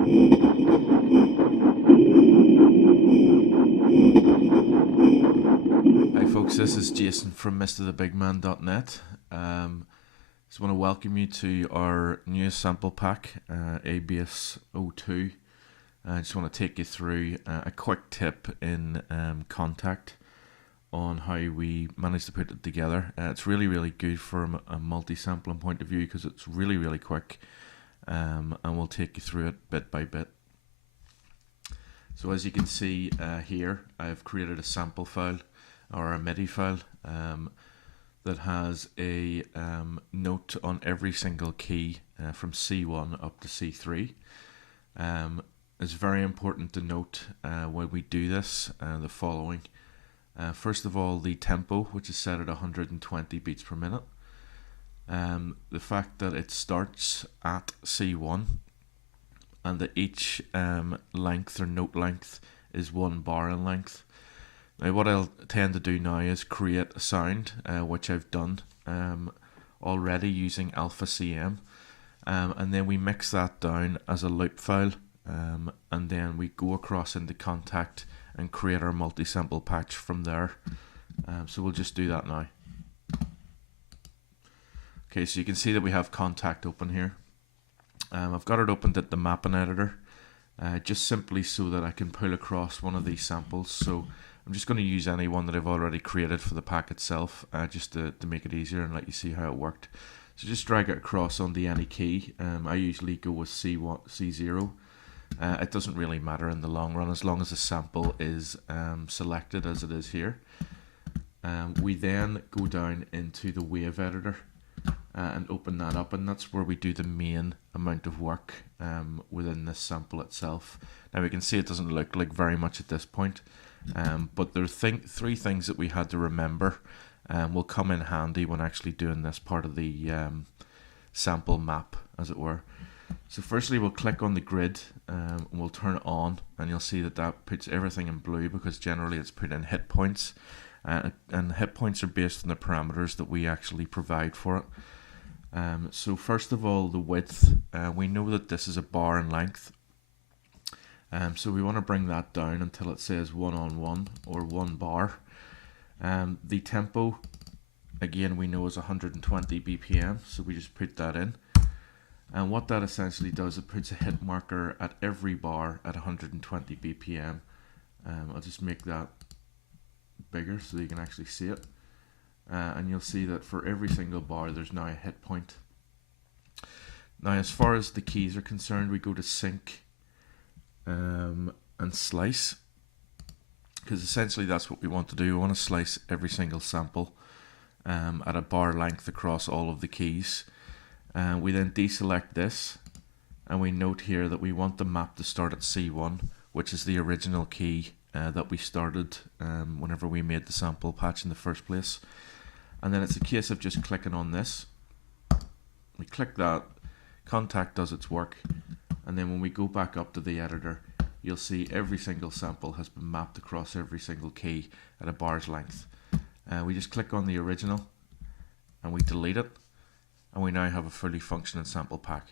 Hi folks, this is Jason from MrTheBigMan.net. Just want to welcome you to our newest sample pack, ABass 02. I just want to take you through a quick tip in Kontakt on how we managed to put it together. It's really good from a multi-sampling point of view because it's really quick, and we'll take you through it bit by bit. So as you can see here, I've created a sample file or a MIDI file that has a note on every single key from C1 up to C3. It's very important to note when we do this the following. First of all, the tempo, which is set at 120 beats per minute. The fact that it starts at C1 and that each length or note length is 1 bar in length. Now what I'll tend to do now is create a sound, which I've done already using Alpha CM, and then we mix that down as a loop file, and then we go across into Kontakt and create our multi-sample patch from there. So we'll just do that now. Okay, so you can see that we have Kontakt open here. I've got it opened at the mapping editor, just simply so that I can pull across one of these samples. So I'm just going to use any one that I've already created for the pack itself, just to make it easier and let you see how it worked. So just drag it across onto any key. I usually go with C1, C0. It doesn't really matter in the long run as long as the sample is selected as it is here. We then go down into the wave editor and open that up, and that's where we do the main amount of work within this sample itself. Now we can see it doesn't look like very much at this point, but there are three things that we had to remember will come in handy when actually doing this part of the sample map, as it were. So firstly we'll click on the grid and we'll turn it on, and you'll see that that puts everything in blue because generally it's put in hit points, and hit points are based on the parameters that we actually provide for it. So first of all, the width, we know that this is a bar in length, so we want to bring that down until it says 1 on 1 or 1 bar. The tempo, again, we know is 120 BPM, so we just put that in. And what that essentially does, it puts a hit marker at every bar at 120 BPM. I'll just make that bigger so you can actually see it. And you'll see that for every single bar there's now a hit point. Now as far as the keys are concerned, we go to sync and slice, because essentially that's what we want to do. We want to slice every single sample at a bar length across all of the keys. We then deselect this, and we note here that we want the map to start at C1, which is the original key that we started whenever we made the sample patch in the first place. And then it's a case of just clicking on this. We click that, Kontakt does its work, and then when we go back up to the editor, you'll see every single sample has been mapped across every single key at a bar's length. We just click on the original and we delete it, and we now have a fully functioning sample pack.